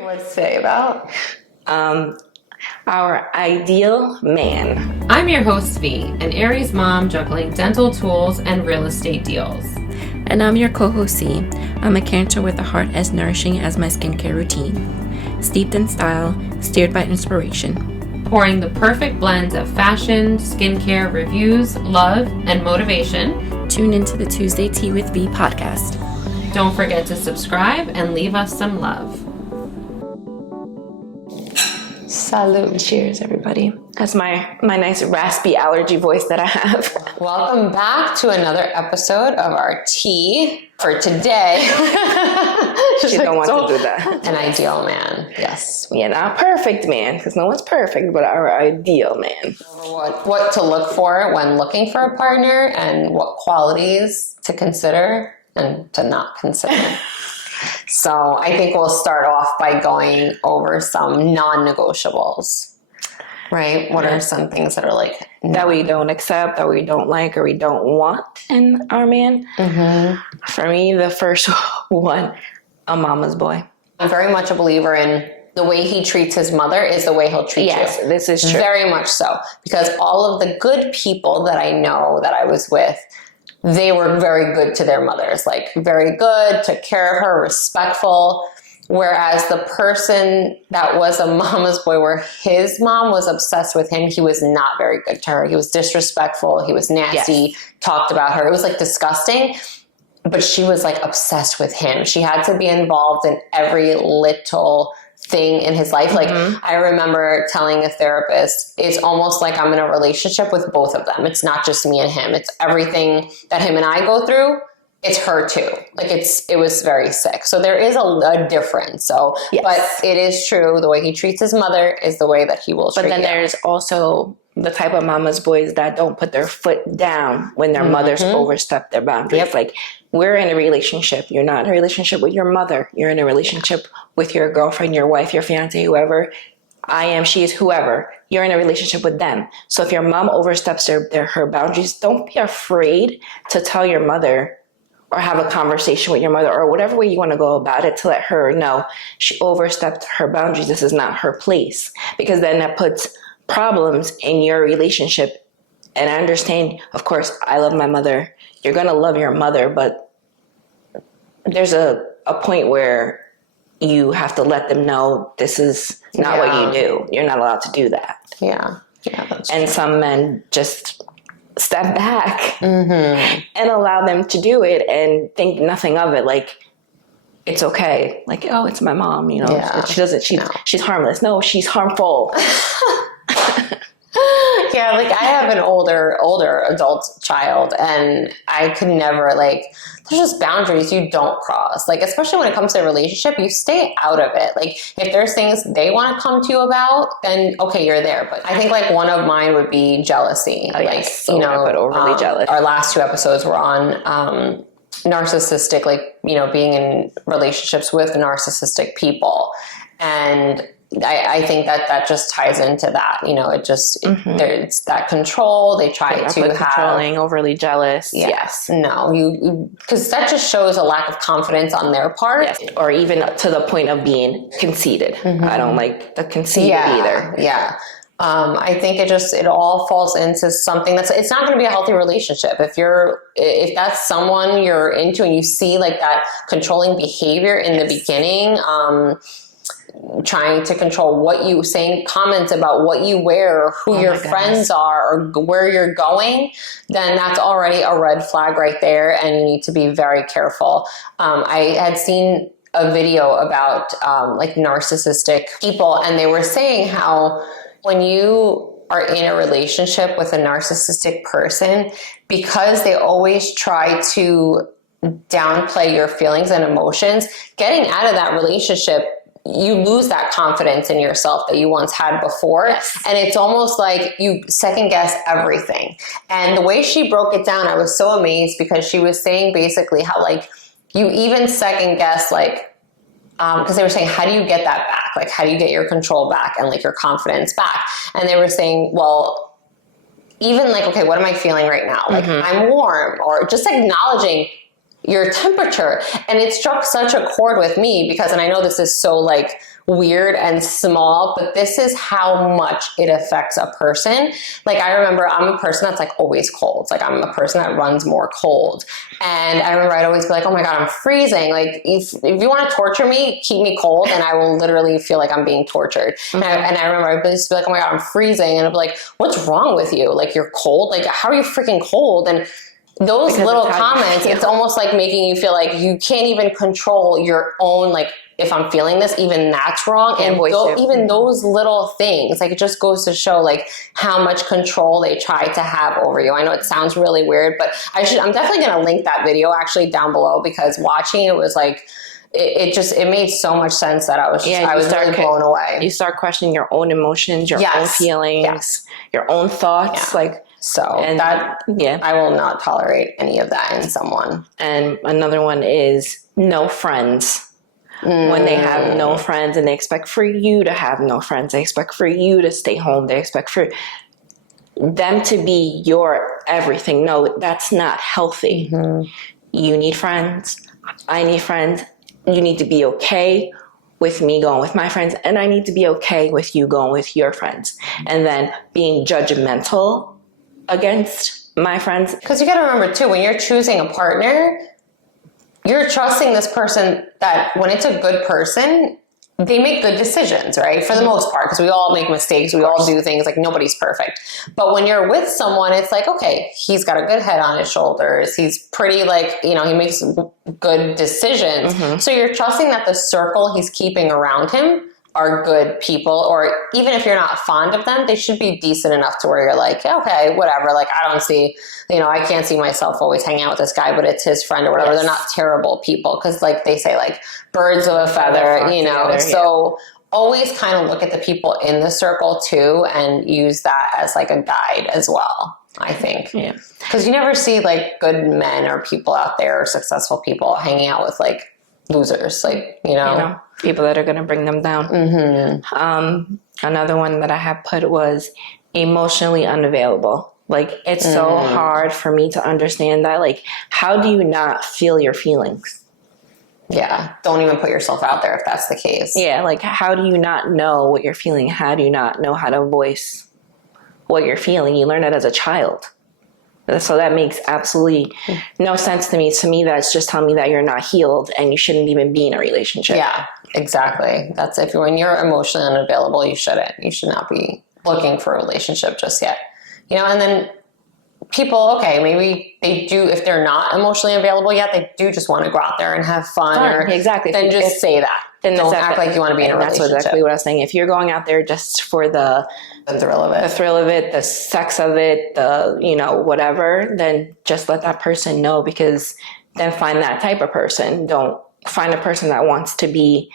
What to say about our ideal man. I'm your host, V, an Aries mom juggling dental tools and real estate deals. And I'm your co-host C. I'm a Cancer with a heart as nourishing as my skincare routine. Steeped in style, steered by inspiration. Pouring the perfect blend of fashion, skincare, reviews, love, and motivation. Tune into the Tuesday Tea with V podcast. Don't forget to subscribe and leave us some love. Salud. Cheers, everybody. That's my nice raspy allergy voice that I have. Welcome back to another episode of our tea for today. You don't want to do that. An ideal man. Yes. Yeah, not a perfect man, because no one's perfect, but our ideal man. What to look for when looking for a partner and what qualities to consider and to not consider. So I think we'll start off by going over some non-negotiables, right? What are some things that are like that we don't accept, that we don't like, or we don't want in our man? Mm-hmm. For me, the first one, a mama's boy. I'm very much a believer in the way he treats his mother is the way he'll treat you. Yes, this is true. Very much so. Because all of the good people that I know that I was with, they were very good to their mothers, like very good, took care of her, respectful. Whereas the person that was a mama's boy, where his mom was obsessed with him, he was not very good to her. He was disrespectful. He was nasty, talked about her. It was like disgusting. But she was like obsessed with him. She had to be involved in every little thing in his life. Like I remember telling a therapist, it's almost like I'm in a relationship with both of them. It's not just me and him. It's everything that him and I go through. It's her too. Like it was very sick. So there is a difference. So, but it is true. The way he treats his mother is the way that he will treat you. But then there's also the type of mama's boys that don't put their foot down when their mothers overstep their boundaries. Yep. Like, we're in a relationship. You're not in a relationship with your mother. You're in a relationship with your girlfriend, your wife, your fiance, whoever. I am, she is, whoever. You're in a relationship with them. So if your mom oversteps her boundaries, don't be afraid to tell your mother or have a conversation with your mother or whatever way you want to go about it to let her know she overstepped her boundaries. This is not her place. Because then that puts problems in your relationship. And I understand, of course, I love my mother. You're going to love your mother, but there's a point where you have to let them know this is not what you do. You're not allowed to do that. Yeah. That's and true. Some men just step back and allow them to do it and think nothing of it. Like, it's okay. Like, oh, it's my mom, you know. She's harmless. No, she's harmful. Yeah, like I have an older adult child, and I could never, like, there's just boundaries you don't cross. Like, especially when it comes to a relationship, you stay out of it. Like, if there's things they want to come to you about, then okay, you're there. But I think like one of mine would be jealousy. Oh, like, so but overly jealous. Our last two episodes were on narcissistic, like, you know, being in relationships with narcissistic people. And I think that just ties into that, you know, it just, there's that control. They try to have controlling, overly jealous. Yes. No, because that just shows a lack of confidence on their part. Yes. Or even to the point of being conceited. I don't like the conceit either. Yeah. I think it all falls into something it's not going to be a healthy relationship. If that's someone you're into and you see like that controlling behavior in the beginning, trying to control what you saying, comments about what you wear, or who your friends are, or where you're going, then that's already a red flag right there, and you need to be very careful. I had seen a video about like narcissistic people, and they were saying how when you are in a relationship with a narcissistic person, because they always try to downplay your feelings and emotions, getting out of that relationship, you lose that confidence in yourself that you once had before. Yes. And it's almost like you second guess everything. And the way she broke it down, I was so amazed, because she was saying basically how like you even second guess, like, because they were saying, how do you get that back? Like, how do you get your control back and like your confidence back? And they were saying, well, even like, okay, what am I feeling right now? Like, I'm warm, or just acknowledging your temperature. And it struck such a chord with me because, and I know this is so like weird and small, but this is how much it affects a person. Like, I remember I'm a person that's like always cold. Like, I'm a person that runs more cold. And I remember I'd always be like, oh my God, I'm freezing. Like, if you want to torture me, keep me cold, and I will literally feel like I'm being tortured. And I remember I'd just be like, oh my God, I'm freezing. And I'd be like, what's wrong with you? Like, you're cold? Like, how are you freaking cold? And those Because little comments, it's almost like making you feel like you can't even control your own, like, if I'm feeling this, even that's wrong. And even those little things, like, it just goes to show like how much control they try to have over you. I know it sounds really weird, but I'm definitely going to link that video actually down below, because watching it was like, it made so much sense that I was really blown away. You start questioning your own emotions, your own feelings, your own thoughts, I will not tolerate any of that in someone. And another one is no friends. When they have no friends and they expect for you to have no friends, they expect for you to stay home, they expect for them to be your everything. No, that's not healthy. You need friends. I need friends. You need to be okay with me going with my friends, and I need to be okay with you going with your friends. And then being judgmental against my friends. Because you got to remember too, when you're choosing a partner, you're trusting this person that when it's a good person, they make good decisions, right? For the most part, because we all make mistakes. We all do things, like, nobody's perfect. But when you're with someone, it's like, okay, he's got a good head on his shoulders. He's pretty, like, he makes good decisions. So you're trusting that the circle he's keeping around him are good people, or even if you're not fond of them, they should be decent enough to where you're like, okay, whatever. Like, I don't see, I can't see myself always hanging out with this guy, but it's his friend or whatever. They're not terrible people. Cause like they say, like, birds of a feather, so always kind of look at the people in the circle too, and use that as like a guide as well, I think. Yeah. Cause you never see like good men or people out there, or successful people hanging out with like losers, like, people that are going to bring them down. Another one that I have put was emotionally unavailable. Like, it's so hard for me to understand that. Like, how do you not feel your feelings? Yeah. Don't even put yourself out there if that's the case. Yeah. Like, how do you not know what you're feeling? How do you not know how to voice what you're feeling? You learn it as a child. So that makes absolutely no sense to me. To me, that's just telling me that you're not healed and you shouldn't even be in a relationship. Yeah, exactly. That's when you're emotionally unavailable, you should not be looking for a relationship just yet. And then people, okay, maybe they do, if they're not emotionally available yet, they do just want to go out there and have fun. Exactly. Then just say that. Then don't act like you want to be in a relationship. That's exactly what I was saying. If you're going out there just for the thrill of it, the sex of it, whatever, then just let that person know, because then find that type of person. Don't find a person that wants to be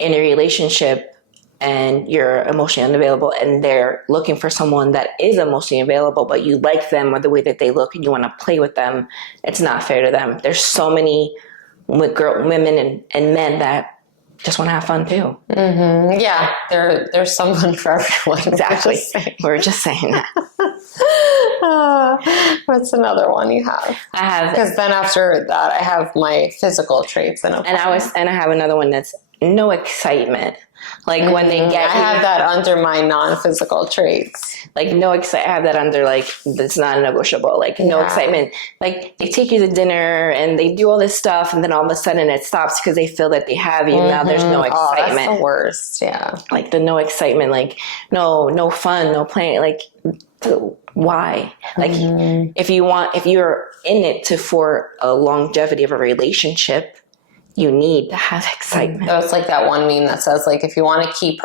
in a relationship and you're emotionally unavailable, and they're looking for someone that is emotionally available, but you like them or the way that they look and you want to play with them. It's not fair to them. There's so many women and men that just want to have fun too. Yeah, there's someone for everyone. Exactly. We're just saying that. What's another one you have? I have, because then after that I have my physical traits and I have another one that's no excitement. Like when they get, I have that under my non-physical traits. Like no excitement. I have that under like, it's not negotiable. Like no excitement. Like they take you to dinner and they do all this stuff, and then all of a sudden it stops because they feel that they have you. Now there's no excitement. That's the worst. Yeah. Like the no excitement. Like no fun, no playing. Like why? Like if you're in it for a longevity of a relationship, you need to have excitement. It's like that one meme that says, like, if you want to keep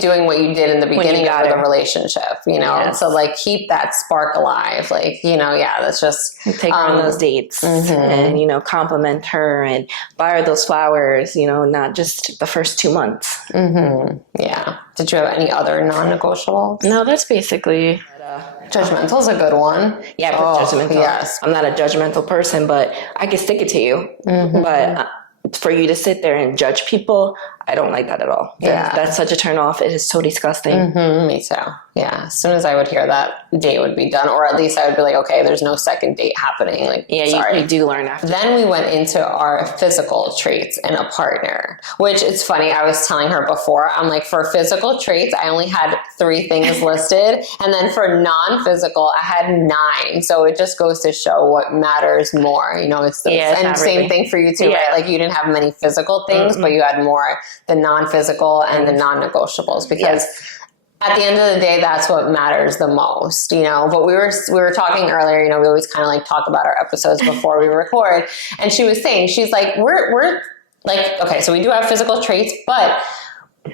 doing what you did in the beginning of the relationship, Yes. So like keep that spark alive. Like, that's just take her on those dates and, compliment her and buy her those flowers, not just the first 2 months. Yeah. Did you have any other non-negotiables? No, that's basically judgmental is a good one. Yeah, judgmental. Yes. I'm not a judgmental person, but I can stick it to you. But for you to sit there and judge people, I don't like that at all. Yeah. That's such a turn off. It is so disgusting. Me too. Yeah. As soon as I would hear that, date would be done, or at least I would be like, okay, there's no second date happening. Like, Yeah, sorry. you do learn after. Then we went into our physical traits in a partner, which it's funny. I was telling her before, I'm like, for physical traits, I only had 3 things listed. And then for non-physical, I had 9. So it just goes to show what matters more. You know, it's and same really. thing for you too, right? Like you didn't have many physical things, but you had more the non-physical and the non-negotiables, because at the end of the day, that's what matters the most, you know. But we were talking earlier, you know, we always kind of like talk about our episodes before we record. And she was saying, she's like, we're like, okay, so we do have physical traits, but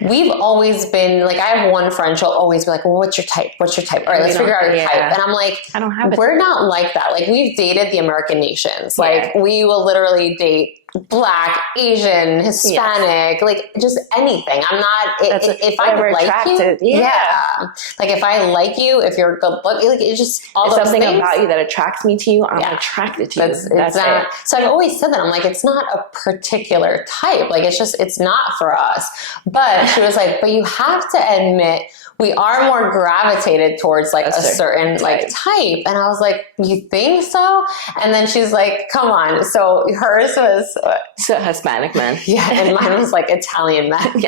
we've always been like, I have one friend, she'll always be like, well, what's your type? What's your type? All right, let's figure out your type. And I'm like, I don't have it. We're not like that. Like, we've dated the American nations. Like, we will literally date Black, Asian, Hispanic, like just anything. I'm not, if I like you, like if I like you, if you're good looking, like it's just all those something things about you that attracts me to you, I'm attracted to you. That's it. So I've always said that. I'm like, it's not a particular type. Like, it's not for us. But she was like, but you have to admit, we are more gravitated towards like a certain like type. And I was like, you think so? And then she's like, come on. So hers was so Hispanic men. Yeah. And mine was like Italian men.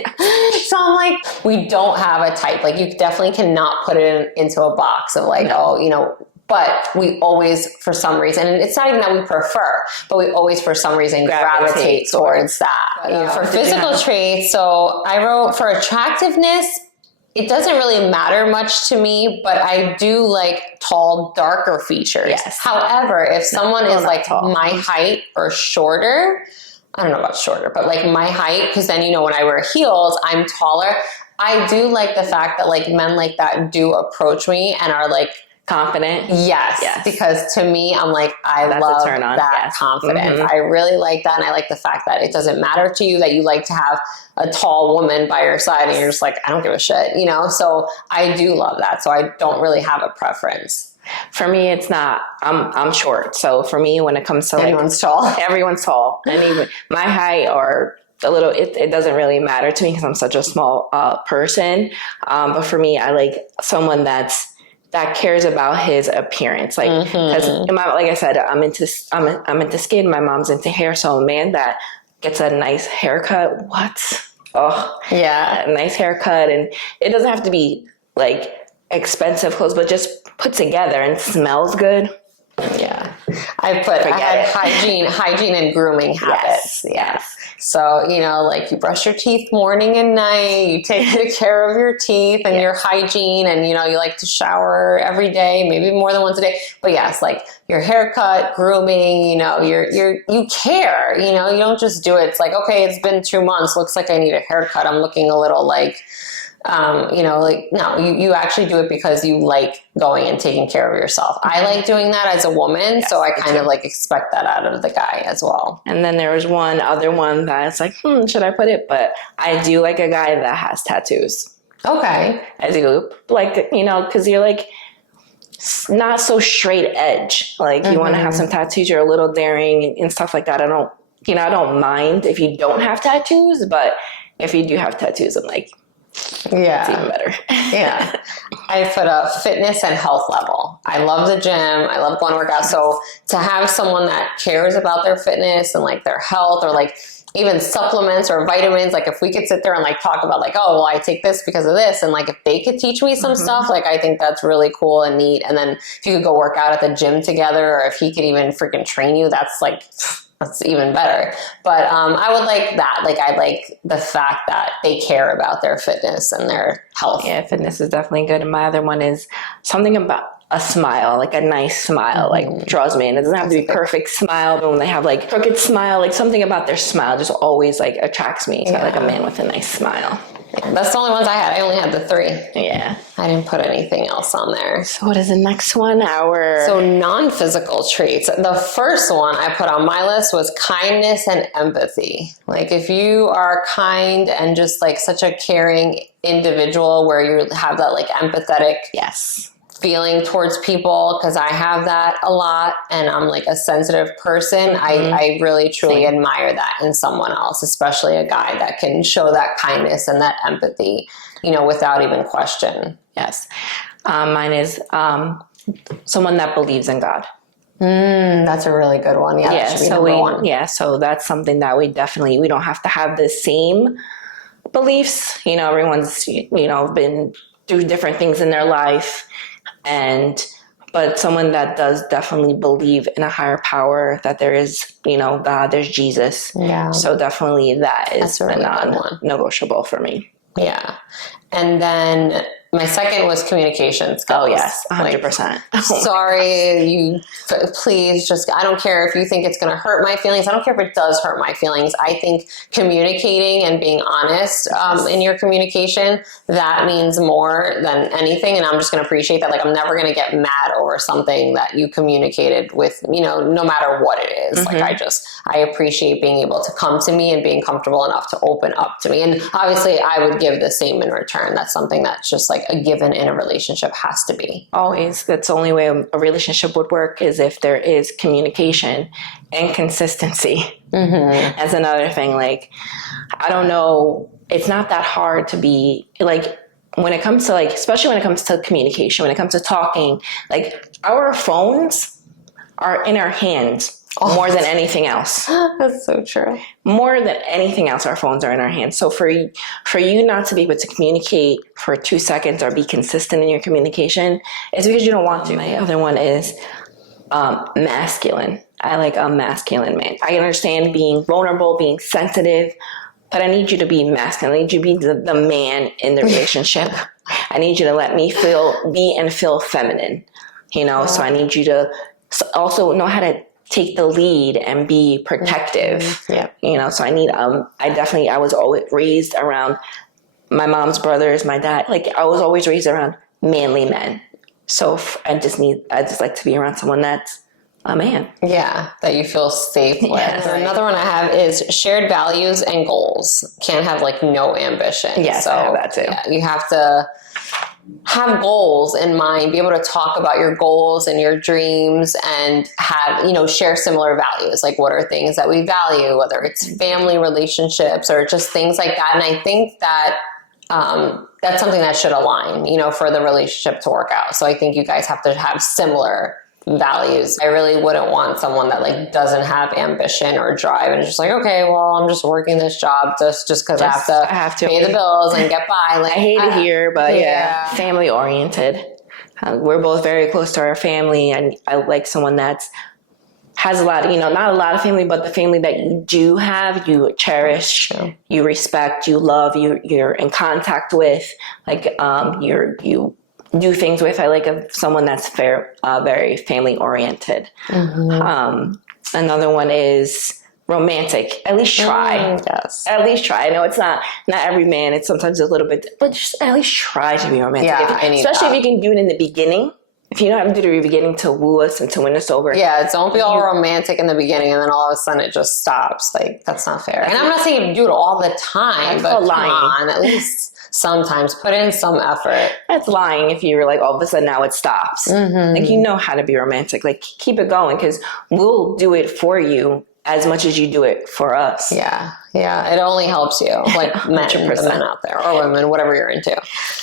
So I'm like, we don't have a type. Like, you definitely cannot put it into a box of like, oh, you know, but we always, for some reason, and it's not even that we prefer, but we always, for some reason, gravitate towards that. For physical traits, so I wrote for attractiveness, it doesn't really matter much to me, but I do like tall, darker features. Yes. However, if someone is like my height or shorter, I don't know about shorter, but like my height, because then, you know, when I wear heels, I'm taller. I do like the fact that like men like that do approach me and are like, confident. Yes. Because to me, I'm like, I love that confidence. I really like that. And I like the fact that it doesn't matter to you that you like to have a tall woman by your side and you're just like, I don't give a shit, you know? So I do love that. So I don't really have a preference. For me, it's not, I'm short. So for me, when it comes to everyone's tall. Everyone's tall. And even my height or a little, it doesn't really matter to me because I'm such a small person. But for me, I like someone that cares about his appearance, like because like I said, I'm into skin. My mom's into hair, so a man that gets a nice haircut, a nice haircut, and it doesn't have to be like expensive clothes, but just put together and smells good. Yeah, I had hygiene and grooming habits. Yes. So, you know, like you brush your teeth morning and night, you take good care of your teeth and your hygiene, and, you know, you like to shower every day, maybe more than once a day. But yes, like your haircut, grooming, you know, you care, you know, you don't just do it. It's like, okay, it's been 2 months. Looks like I need a haircut. I'm looking a little like, you know, like, no, you actually do it because you like going and taking care of yourself. I like doing that as a woman, so I kind of like expect that out of the guy as well. And then there was one other one that's like, should I put it? But I do like a guy that has tattoos. Okay. I do. Like, you know, because you're like, not so straight edge. Like, you want to have some tattoos, you're a little daring and stuff like that. I don't mind if you don't have tattoos, but if you do have tattoos, I'm like, it's even better. I put a fitness and health level. I love the gym. I love going to work out. So to have someone that cares about their fitness and like their health, or like even supplements or vitamins, like if we could sit there and like talk about like, oh, well, I take this because of this, and like if they could teach me some stuff, like I think that's really cool and neat. And then if you could go work out at the gym together, or if he could even freaking train you, that's even better. But I would like that. Like, I like the fact that they care about their fitness and their health. Yeah, fitness is definitely good. And my other one is something about a smile, like a nice smile, like draws me in. It doesn't have to be perfect smile, but when they have like crooked smile, like something about their smile just always like attracts me. So I like a man with a nice smile. That's the only ones I had. I only had the 3. Yeah. I didn't put anything else on there. So what is the next one? So non-physical traits. The first one I put on my list was kindness and empathy. Like, if you are kind and just like such a caring individual where you have that like empathetic feeling towards people, because I have that a lot and I'm like a sensitive person. I really truly admire that in someone else, especially a guy that can show that kindness and that empathy, without even question. Yes. Mine is someone that believes in God. That's a really good one. Yeah, that should be number one. So that's something that we don't have to have the same beliefs. Everyone's, been through different things in their life, but someone that does definitely believe in a higher power, that there is, God, there's Jesus. Yeah. So definitely that is a really non-negotiable for me. Yeah. And then my second was communication skills. Oh, yes, 100%. Sorry, please just, I don't care if you think it's going to hurt my feelings. I don't care if it does hurt my feelings. I think communicating and being honest in your communication, that means more than anything. And I'm just going to appreciate that. Like, I'm never going to get mad over something that you communicated with, no matter what it is. Mm-hmm. Like, I appreciate being able to come to me and being comfortable enough to open up to me. And obviously I would give the same in return. That's something that's just like a given in a relationship, has to be. Always. That's the only way a relationship would work, is if there is communication and consistency. Mm-hmm. That's another thing. Like, I don't know, it's not that hard to be like, when it comes to like, especially when it comes to communication, when it comes to talking, like, our phones are in our hands. More than anything else. That's so true. More than anything else, our phones are in our hands. So for you not to be able to communicate for 2 seconds or be consistent in your communication, it's because you don't want to. My other one is masculine. I like a masculine man. I understand being vulnerable, being sensitive, but I need you to be masculine. I need you to be the man in the relationship. I need you to let me feel feminine. So I need you to also know how to take the lead and be protective. Yeah. So I need, I was always raised around my mom's brothers, my dad. Like, I was always raised around manly men. So I just like to be around someone that's a man. Yeah, that you feel safe with. Yeah, right. Another one I have is shared values and goals. Can't have like no ambition. Yes, so, I have that too. Yeah, you have to have goals in mind, be able to talk about your goals and your dreams, and have, share similar values. Like, what are things that we value, whether it's family relationships or just things like that. And I think that that's something that should align, for the relationship to work out. So I think you guys have to have similar values. I really wouldn't want someone that like doesn't have ambition or drive and is just like, okay, well, I'm just working this job just because I have to pay the bills and get by. Like, I hate it here, but yeah, family oriented. We're both very close to our family, and I like someone that's has a lot of, not a lot of family, but the family that you do have, you cherish, you respect, you love, you're in contact with, like, you do things with. I like someone that's very family oriented. Mm-hmm. Another one is romantic. At least try. Yes. At least try. I know it's not every man. It's sometimes a little bit, but just at least try to be romantic. Yeah, especially if you can do it in the beginning. If you know how to do the beginning to woo us and to win us over. Yeah, don't be all romantic in the beginning and then all of a sudden it just stops. Like, that's not fair. And I'm not saying you do it all the time, but come on, at least sometimes put in some effort. That's lying if you're like, all of a sudden now it stops. Mm-hmm. Like, you know how to be romantic. Like, keep it going, because we'll do it for you as much as you do it for us. Yeah. It only helps you, like men, the men out there, or women, whatever you're into.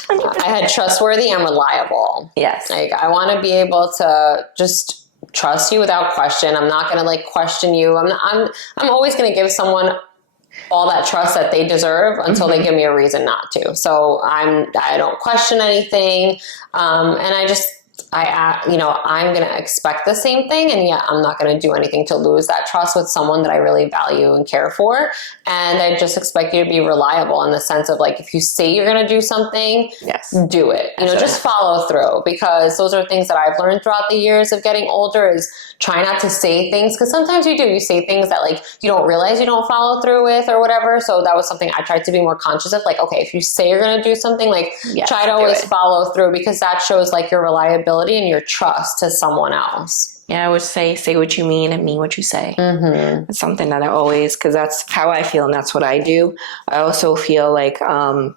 I had trustworthy and reliable. Yes. Like, I want to be able to just trust you without question. I'm not going to like question you. I'm always going to give someone all that trust that they deserve until they give me a reason not to. So I don't question anything. And I'm going to expect the same thing. And yet I'm not going to do anything to lose that trust with someone that I really value and care for. And I just expect you to be reliable in the sense of, like, if you say you're going to do something, do it. Just follow through, because those are things that I've learned throughout the years of getting older, is try not to say things, because sometimes you say things that like you don't realize you don't follow through with or whatever. So that was something I tried to be more conscious of. Like, okay, if you say you're going to do something, like, try to always follow through, because that shows like your reliability and your trust to someone else. Yeah, I would say what you mean and mean what you say. Mm-hmm. It's something that I always, because that's how I feel and that's what I do. I also feel like a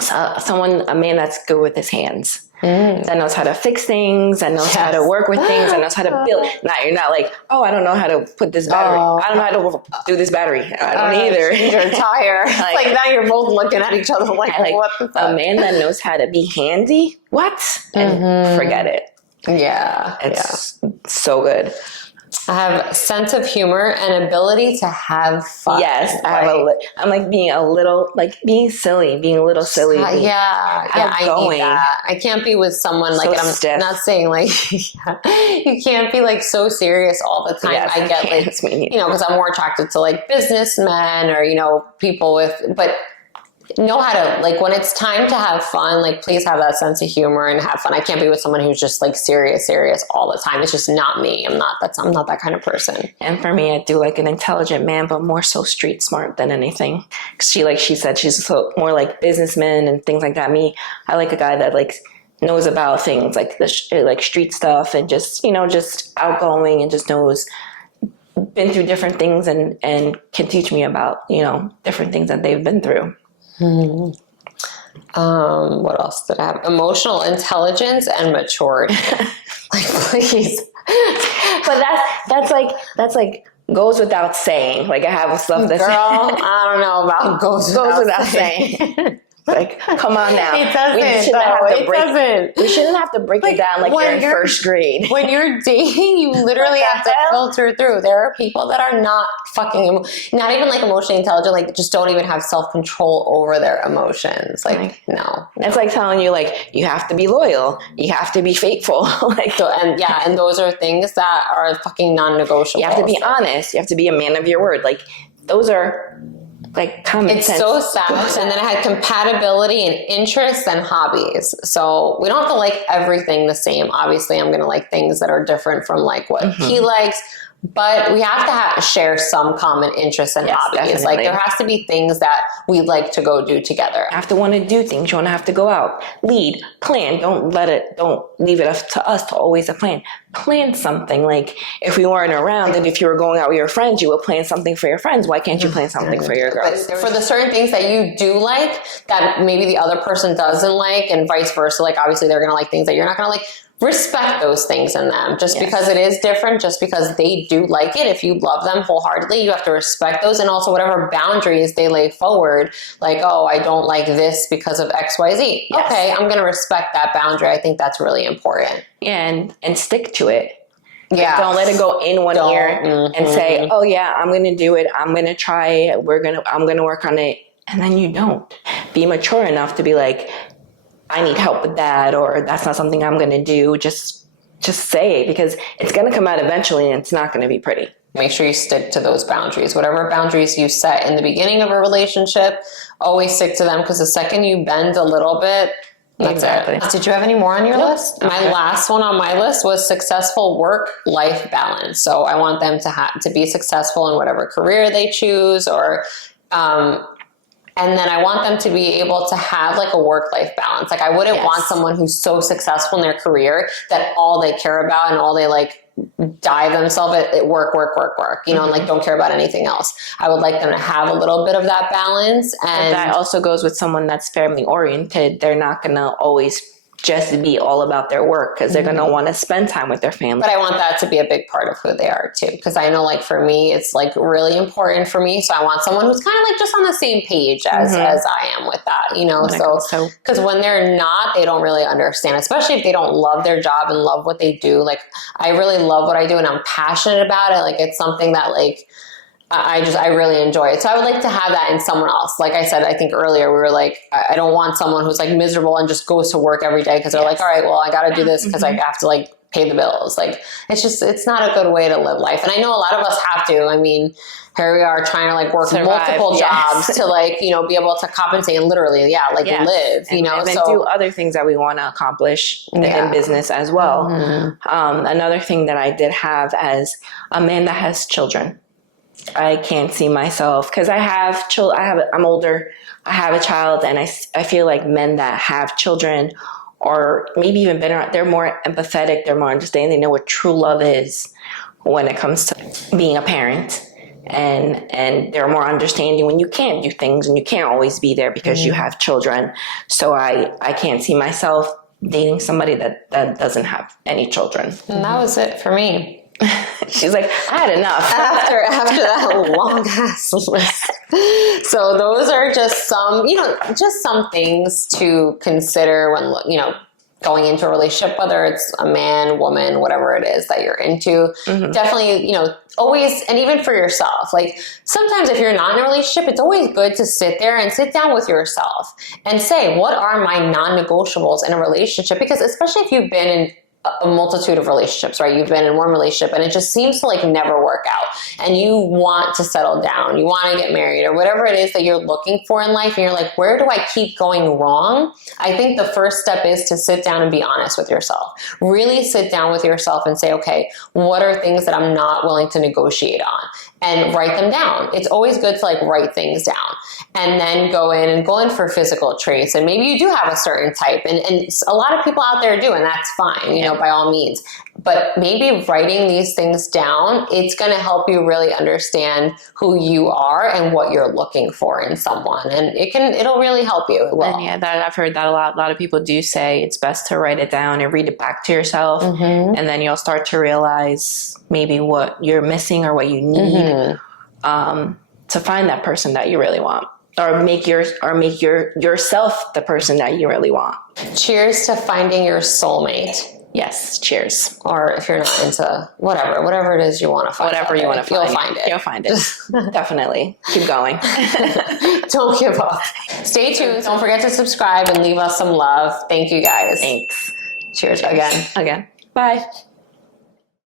man that's good with his hands. that knows how to fix things, that knows how to work with things, that knows how to build. Now you're not like, oh, I don't know how to put this battery. I don't know how to do this battery. I don't either. Change your tire. like now you're both looking at each other like what the fuck? A man that knows how to be handy, what? And forget it. Yeah. It's so good. I have sense of humor and ability to have fun. Yes, I'm like being a little, like being silly, being a little silly. I need that. I can't be with someone like, stiff. I'm not saying like, you can't be like so serious all the time. Yes, I get like, because I'm more attracted to like businessmen or, people with, but know how to, like, when it's time to have fun, like, please have that sense of humor and have fun. I can't be with someone who's just like serious all the time. It's just not me. I'm not that kind of person. And for me, I do like an intelligent man, but more so street smart than anything. She said she's more like businessmen and things like that. Me, I like a guy that like knows about things like like street stuff and just, just outgoing and just knows, been through different things and can teach me about, different things that they've been through. What else did I have? Emotional intelligence and maturity. Like, please. But that's like goes without saying. Like I have stuff that's girl, I don't know about goes without saying. Like, come on now. It doesn't. We shouldn't have to break it down like you're in first grade. When you're dating, you literally have to filter through. There are people that are not not even like emotionally intelligent, like just don't even have self-control over their emotions. Like, no. It's like telling you, like, you have to be loyal. You have to be faithful. And those are things that are fucking non-negotiable. You have to be honest. You have to be a man of your word. Like, those are... like common sense. It's so sad. And then I had compatibility and interests and hobbies. So we don't have to like everything the same. Obviously, I'm going to like things that are different from like what he likes. But we have to share some common interests and hobbies. Definitely. Like there has to be things that we like to go do together. You have to want to do things. You want to have to go out, lead, plan. Don't leave it up to us to always plan. Plan something. Like if we weren't around and if you were going out with your friends, you would plan something for your friends. Why can't you plan something for your girls? But for the certain things that you do like that maybe the other person doesn't like and vice versa, like obviously they're going to like things that you're not going to like. Respect those things in them just because it is different, just because they do like it. If you love them wholeheartedly, you have to respect those, and also whatever boundaries they lay forward, like, oh, I don't like this because of XYZ. Yes. Okay, I'm going to respect that boundary. I think that's really important. And stick to it. Yeah. Like, don't let it go in one ear and say, oh yeah, I'm going to do it. I'm going to try it. I'm going to work on it. And then you don't. Be mature enough to be like, I need help with that, or that's not something I'm going to do. Just say it, because it's going to come out eventually and it's not going to be pretty. Make sure you stick to those boundaries. Whatever boundaries you set in the beginning of a relationship, always stick to them, because the second you bend a little bit, that's it. Did you have any more on your list? My last one on my list was successful work-life balance. So I want them to be successful in whatever career they choose, or and then I want them to be able to have like a work-life balance. Like I wouldn't want someone who's so successful in their career that all they care about and all they like dive themselves at work, and like don't care about anything else. I would like them to have a little bit of that balance. And that also goes with someone that's family oriented. They're not going to always just be all about their work, because they're going to want to spend time with their family. But I want that to be a big part of who they are too, because I know like for me, it's like really important for me. So I want someone who's kind of like just on the same page as I am with that, So because when they're not, they don't really understand, especially if they don't love their job and love what they do. Like I really love what I do and I'm passionate about it. Like it's something that like I really enjoy it. So I would like to have that in someone else. Like I said, I think earlier, we were like, I don't want someone who's like miserable and just goes to work every day because they're like, all right, well, I got to do this because I have to like pay the bills. Like it's not a good way to live life. And I know a lot of us have to. I mean, here we are trying to like work multiple jobs to like, be able to compensate and literally, live, and then do other things that we want to accomplish in business as well. Another thing that I did have as a man that has children. I can't see myself, because I have children. I'm older. I have a child, and I feel like men that have children, or maybe even better, they're more empathetic. They're more understanding. They know what true love is when it comes to being a parent, and they're more understanding when you can't do things and you can't always be there because you have children. So I can't see myself dating somebody that doesn't have any children. And that was it for me. She's like, I had enough. after that long ass list. So those are just some, just some things to consider when, going into a relationship, whether it's a man, woman, whatever it is that you're into. Definitely, always, and even for yourself, like sometimes if you're not in a relationship, it's always good to sit there and sit down with yourself and say, what are my non-negotiables in a relationship? Because especially if you've been in a multitude of relationships, right? You've been in one relationship and it just seems to like never work out, and you want to settle down, you want to get married, or whatever it is that you're looking for in life, and you're like, where do I keep going wrong? I think the first step is to sit down and be honest with yourself. Really sit down with yourself and say, okay, what are things that I'm not willing to negotiate on? And write them down. It's always good to like write things down, and then go in for physical traits. And maybe you do have a certain type, and a lot of people out there do, and that's fine, by all means. But maybe writing these things down, it's going to help you really understand who you are and what you're looking for in someone. And it'll really help you. It will. And that I've heard that a lot. A lot of people do say it's best to write it down and read it back to yourself. And then you'll start to realize maybe what you're missing or what you need to find that person that you really want. Or make yourself the person that you really want. Cheers to finding your soulmate. Yes, cheers. Or if you're not into whatever it is you want to find. Whatever you want to find. You'll find it. You'll find it. Definitely. Keep going. Don't give up. Stay tuned. Don't forget to subscribe and leave us some love. Thank you guys. Thanks. Cheers again. Bye.